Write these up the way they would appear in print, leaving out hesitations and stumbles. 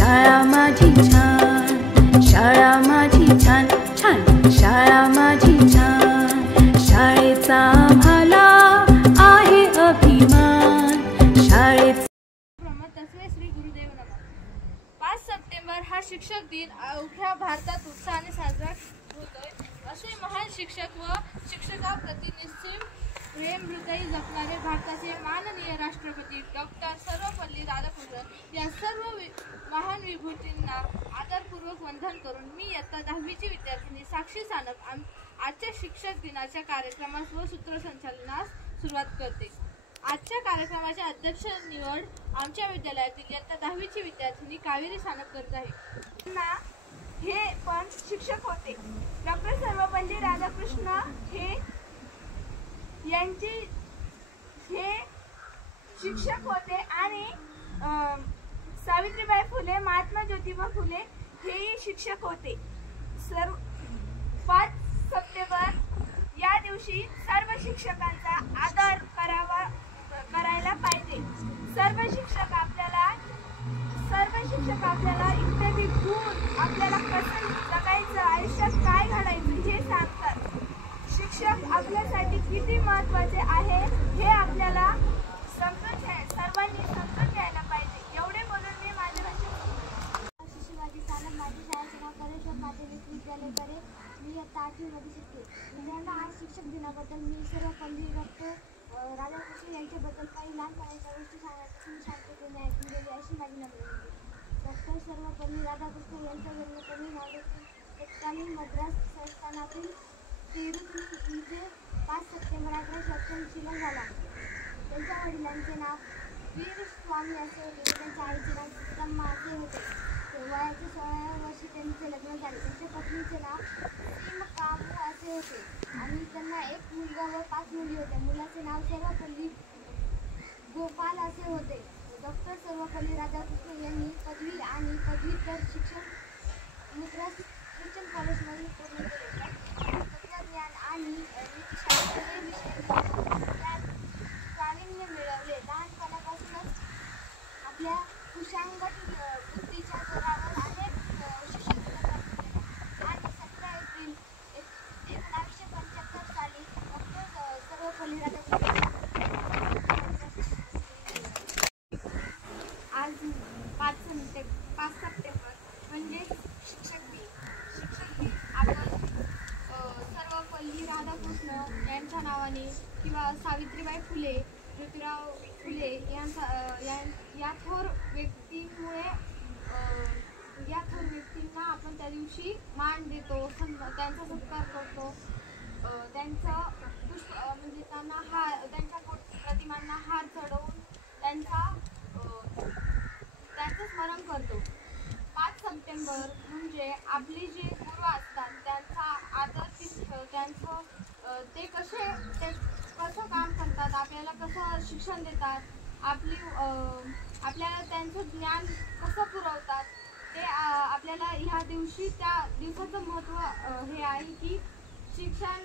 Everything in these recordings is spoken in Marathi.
शाळा माझी छान, शाळा माझी छान छान, शाळा माझी छान, शाळेचा आम्हाला आहे अभिमान, शाळेचा तस्वे श्री गुरुदेव नमः. 5 सप्टेंबर हा शिक्षक दिन अवघ्या भारतात उत्साहाने साजरा होतोय. असे महान शिक्षक व शिक्षकाप्रती निस्सीम प्रेम हृदयी जपणारे भारताचे माननीय राष्ट्रपती डॉक्टर सर्वपल्ली राधाकृष्णन या सर्व महान विभूतींना आदरपूर्वक वंदन करून मी इयत्ता 10वीची विद्यार्थिनी साक्षी सानप आजच्या शिक्षक दिनाच्या कार्यक्रमास व सूत्रसंचालनास सुरुवात करते. आजच्या कार्यक्रमाचे अध्यक्ष निवड आमच्या विद्यालयातील इयत्ता 10वीची विद्यार्थिनी कावेरी सानप करत आहे. हे पण शिक्षक होते. डॉक्टर सर्वपल्ली राधाकृष्ण हे शिक्षक होते आणि सावित्रीबाई फुले, महात्मा ज्योतिबा फुले हेही शिक्षक होते. 5 सप्टेंबर या दिवशी सर्व शिक्षकांचा आदर करायला पाहिजे. सर्व शिक्षक आपल्याला इत्यादी गुण, आपल्याला कसं जगायचं, आयुष्यात काय घडायचं हे सांगतात. शिक्षक आपल्यासाठी किती महत्त्वाचे आहे हे आपल्याला सर्वांनी समजून घ्यायला पाहिजे. एवढे बोलून मी माझे शिवाजी सानप. माझी शाळेचे नाव करेश्वर माध्यमिक विद्यालय करे. मी इयत्ता 8वीमध्ये शिकते. मुलांना आज शिक्षक दिनाबद्दल मी सर्वपल्ली डॉक्टर राधाकृष्ण यांच्याबद्दल काही लहानपणाच्या गोष्टी सांगण्याची मी शांततेने ऐकून गेली अशी माझी नम्र विनंती. डॉक्टर सर्वपल्ली राधाकृष्ण यांचा जन्म तमिळनाडूतील तमिळ मद्रास संस्थानातील तिरुपती इथे 5 सप्टेंबर 1888 झाला. त्यांच्या वडिलांचे नाव वीर स्वामी असे होते. त्यांच्या आईचे नाव सीतम्मा असे होते. वयाच्या 16व्या वर्षी त्यांचे लग्न झाले. त्यांच्या पत्नीचे नाव सीमकांबू असे होते आणि त्यांना 1 मुलगा व 5 मुली होत्या. मुलाचे नाव सर्वपल्ली गोपाल असे होते. डॉक्टर सर्वपल्ली राधाकृष्ण यांनी पदवी आणि पदव्युत्तर शिक्षण मद्रास ख्रिश्चन कॉलेजमध्ये पूर्ण केले. तत्त्वज्ञान आणि नीतिशास्त्र विषय त्यात प्रावीण्य मिळवले. लहानपणापासूनच आपल्या कुशांगत बुद्धीच्या जोरावर अनेक शिष्यवृत्ती केल्या आणि 17 एप्रिल 1975 साली डॉक्टर सर्वपल्ली राधाकृष्ण आज 5 सप्टेंबर म्हणजे शिक्षक दिन. आपण सर्वपल्ली राधाकृष्ण यांच्या नावाने किंवा सावित्रीबाई फुले, ज्योतिराव फुले या थोर व्यक्तींना आपण त्या दिवशी मान देतो, त्यांचा सत्कार करतो, त्यांचं म्हणजे त्यांच्या प्रतिमांना हार चढवून त्यांचं स्मरण करतो. 5 सप्टेंबर म्हणजे आपले जे गुरु असतात त्यांचा आदर, ते कसं काम करतात, आपल्याला कसं शिक्षण देतात, आपल्याला त्यांचं ज्ञान कसं पुरवतात, ते आपल्याला ह्या दिवशी त्या दिवसाचं महत्त्व हे आहे की शिक्षण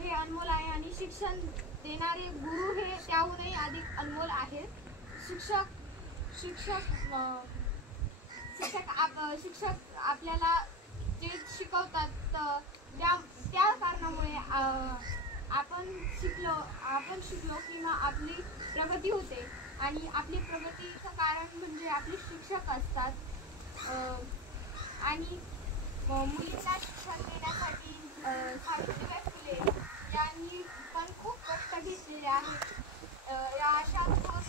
हे अनमोल आहे आणि शिक्षण देणारे गुरु हे त्याहूनही अधिक अनमोल आहेत. शिक्षक आपल्याला जे शिकवतात त्या कारणामुळे आपण शिकलो किंवा आपली प्रगती होते आणि आपली प्रगतीचं कारण म्हणजे आपले शिक्षक असतात. आणि मुलींना शिक्षण देण्यासाठी सावित्रीबाई फुले यांनी पण खूप कष्ट घेतलेले आहेत. या अशा थोर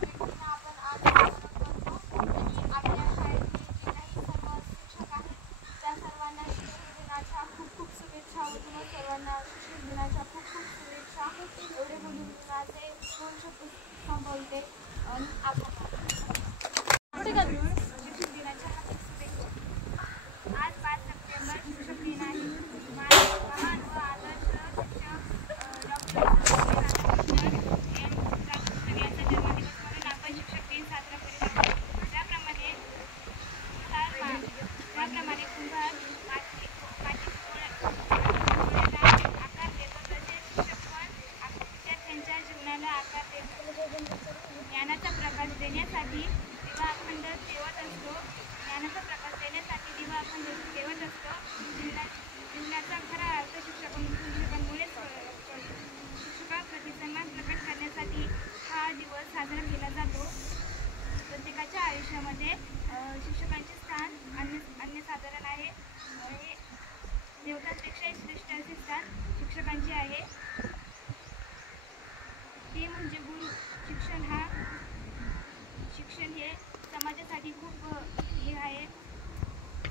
व्यक्तींना आपण आज करतो आणि आपल्या शाळेतले जे काही सर्व शिक्षक आहेत त्या सर्वांना शिक्षक दिनाच्या खूप शुभेच्छा व तुम्हा सर्वांना शिक्षक दिनाच्या खूप शुभेच्छा. एवढे बोलून मी माझे 2 शब्द संपवते आणि आभार. शिक्षक दिनाच्या हार्दिक शुभेच्छा. आज 5 सप्टेंबर शिक्षक दिन आहे. महान व आदर्श शिक्षक डॉक्टर राधाकृष्णन यांचा जन्मदिवस म्हणून आपण शिक्षक दिन साजरा करीत आहोत. त्याप्रमाणे कुंभार आकार देतो तसेच शिक्षक पण विद्यार्थ्यांच्या जीवनाला आकार देतो. ज्ञानाचा प्रकाश देण्यासाठी शिक्षणामध्ये शिक्षकांचे स्थान अन्यसाधारण आहे. हे देवतांपेक्षाही श्रेष्ठ असे स्थान शिक्षकांचे आहे. ते म्हणजे गुरु. शिक्षण हे समाजासाठी खूप हे आहे.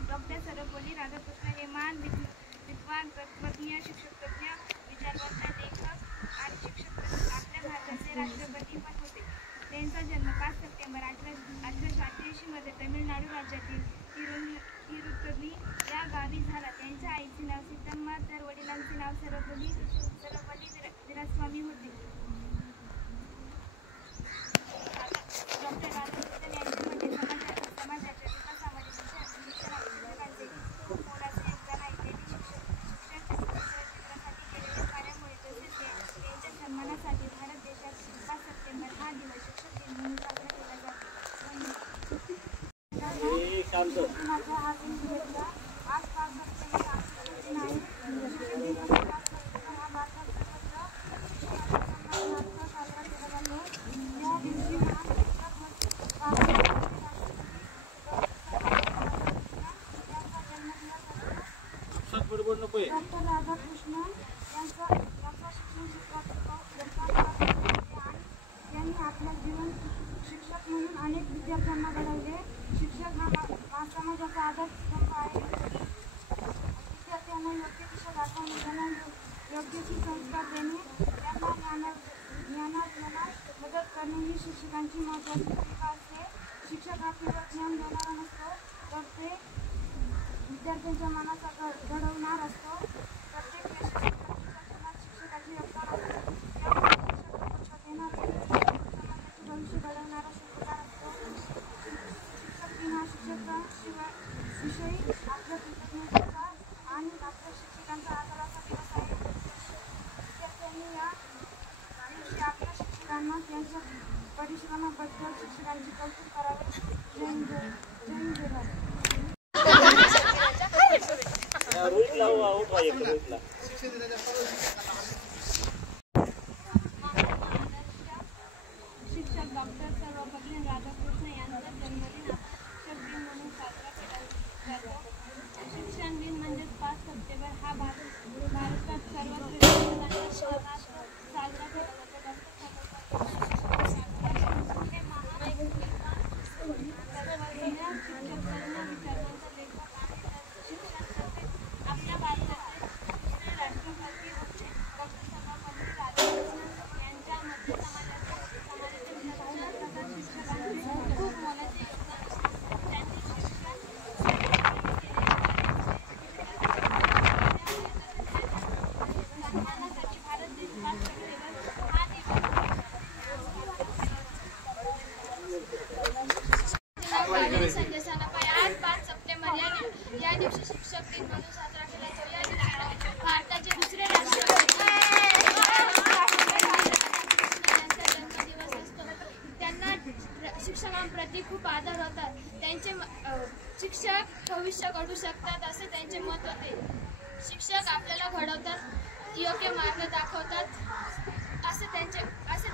डॉक्टर सर्वपल्ली राधाकृष्ण हे महान विद्वान, तत्त्वज्ञ, शिक्षकतज्ञ, विचारवंत, लेखक आणि शिक्षक आपल्या भारताचे राष्ट्रपती पण होते. त्यांचा जन्म 5 सप्टेंबर 1888 मध्ये तमिळनाडू राज्यातील तिरुत्तनी या गावी झाला. त्यांच्या आईचे नाव सीतम्मा तर वडिलांचे नाव सर्वपल्ली वीरास्वामी होते. डॉक्टर राधाकृष्णन यांच्या मते समाजाच्या विकासामध्ये शिक्षकांचे खूप मोलाचे योगदान आहे. त्यांनी शिक्षण क्षेत्रासाठी केलेल्या कार्यामुळे तसेच त्यांच्या सन्मानासाठी भारत देशात 5 सप्टेंबर हा दिवस शिक्षक दिन म्हणून साजरा केला जातो. आज 5 सप्टेंबर हा शिक्षक दिन आहे. शिक्षक दिन 5 सप्टेंबर हा भारतात सर्वत्र सन्मानार्थ साजरा केला जातो. या दिवशी महान डॉक्टर राधाकृष्णन यांचा शिक्षण क्षेत्रात त्यांनी आपल्या जीवन शिक्षक म्हणून अनेक विद्यार्थ्यांना घडवले. शिक्षक हा समाजाचा आधारस्तंभ आहे. विद्यार्थ्यांना योग्य दिशा दाखवणे, त्यांना योग्य संस्कार देणे, त्यांना ज्ञानार्जनात मदत करणे ही शिक्षकांची महत्त्वाची भूमिका असते. शिक्षक हा केवळ ज्ञान देणारा नसतो, तर ते विद्यार्थ्यांच्या मनाचा घडवणार असतो. प्रत्येक शिक्षकाचे योगदान असते. त्यामुळे समाजाचे भविष्य घडवणारा शिक्षकार असतो. शिक्षक दिन हा शिक्षकांविषयी आपल्या कृतज्ञतेचा आणि आपल्या शिक्षकांचा आदराचा दिवस आहे. विद्यार्थ्यांनी या दिवशी आपल्या शिक्षकांना त्यांच्या परिश्रमाबद्दल शिक्षकांचे कौतुक करावे. जय जय शिक्षक डॉक्टर सर्वपल्ली राधाकृष्ण यांचा जन्मदिन शिक्षक दिन म्हणून साजरा केला जातो. शिक्षण दिन म्हणजेच 5 सप्टेंबर हा भारतात सर्वत्र साजरा केला आज 5 सप्टेंबर या दिवशी शिक्षक दिन म्हणून साजरा केला जातो. या दिवशी भारताचे दुसरे राष्ट्रपती यांचा जन्मदिवस असतो. त्यांना शिक्षकांप्रती खूप आदर होतात. त्यांचे शिक्षक भविष्य घडू शकतात असे त्यांचे मत होते. शिक्षक आपल्याला घडवतात, योग्य मार्ग दाखवतात असे